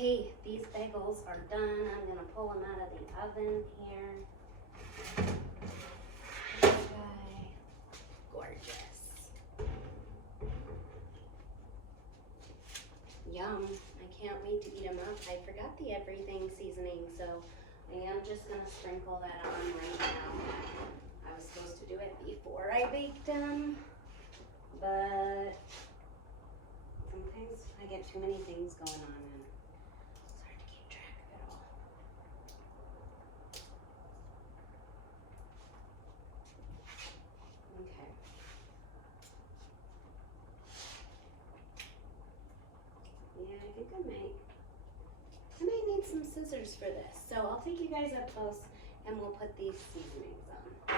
Okay, these bagels are done. I'm gonna pull them out of the oven here. Okay. Gorgeous. Yum. I can't wait to eat them up. I forgot the everything seasoning, so I am just gonna sprinkle that on right now. I was supposed to do it before I baked them, but sometimes I get too many things going on and it's hard to keep track of it all. Okay. Yeah, I think I might need some scissors for this. So I'll take you guys up close and we'll put these seasonings on.